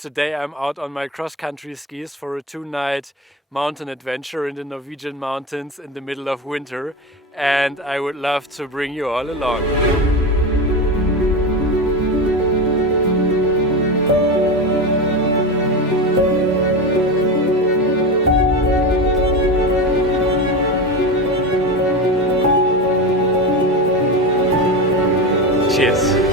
today I'm out on my cross-country skis for a 2-night mountain adventure in the Norwegian mountains in the middle of winter, and I would love to bring you all along. Cheers.